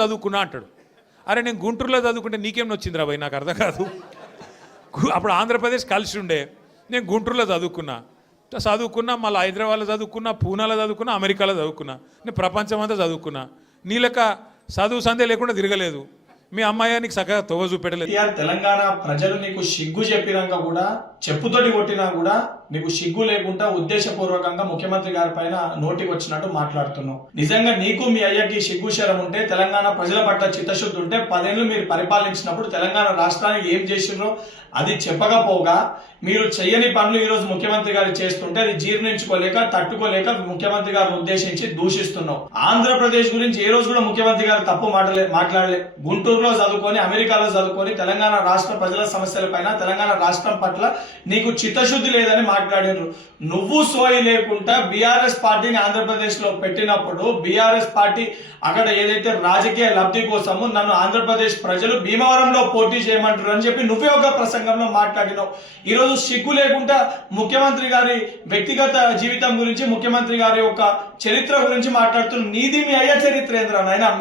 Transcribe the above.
చదువుకున్నా అంటాడు. అరే నేను గుంటూరులో చదువుకుంటే నీకేం నొచ్చిందిరా భయ్, నాకు అర్థం కాదు. అప్పుడు ఆంధ్రప్రదేశ్ కలిసి ఉండే, నేను గుంటూరులో చదువుకున్నా, మళ్ళీ హైదరాబాద్లో చదువుకున్నా, పూనాలో చదువుకున్నా, అమెరికాలో చదువుకున్నా, నేను ప్రపంచం అంతా చదువుకున్నా. నీ లెక్క చదువు సందే లేకుండా తిరగలేదు. మీ అమ్మాయి నీకు చక్కగా తోవ చూపెట్టలేదు. తెలంగాణ ప్రజలు నీకు సిగ్గు చెప్పినాక కూడా, చెప్పుతోటి కొట్టినా కూడా నీకు సిగ్గు లేకుండా ఉద్దేశపూర్వకంగా ముఖ్యమంత్రి గారి పైన నోటికి వచ్చినట్టు మాట్లాడుతున్నావు. నిజంగా నీకు మీ అయ్యకి సిగ్గు శరం ఉంటే, తెలంగాణ ప్రజల పట్ల చిత్తశుద్ధి ఉంటే, 10 ఏళ్ళు మీరు పరిపాలించినప్పుడు తెలంగాణ రాష్ట్రానికి ఏం చేసిర్రో అది చెప్పకపోగా మీరు చెయ్యని పనులు ఈ రోజు ముఖ్యమంత్రి గారు చేస్తుంటే అది జీర్ణించుకోలేక, తట్టుకోలేక ముఖ్యమంత్రి గారిని ఉద్దేశించి దూషిస్తున్నావు. ఆంధ్రప్రదేశ్ గురించి ఏ రోజు కూడా ముఖ్యమంత్రి గారు తప్పు మాట్లాడలే. గుంటూరులో చదువుకొని, అమెరికాలో చదువుకొని తెలంగాణ రాష్ట్ర ప్రజల సమస్యల పైన, తెలంగాణ రాష్ట్రం పట్ల నీకు చిత్తశుద్ధి లేదని మాట్లాడారు. నువ్వు సోయి లేకుండా బీఆర్ఎస్ పార్టీని ఆంధ్రప్రదేశ్ లో పెట్టినప్పుడు, బీఆర్ఎస్ పార్టీ అక్కడ ఏదైతే రాజకీయ లబ్ధి కోసము నన్ను ఆంధ్రప్రదేశ్ ప్రజలు భీమవరంలో పోటీ చేయమంటారు అని చెప్పి నువ్వే ఒక ప్రసంగంలో మాట్లాడినావు. ఈ రోజు సిగ్గు లేకుండా ముఖ్యమంత్రి గారి వ్యక్తిగత జీవితం గురించి, ముఖ్యమంత్రి గారి యొక్క చరిత్ర గురించి మాట్లాడుతున్న నీది మీ అయ్య చరిత్ర ఏంద్రా నాయన?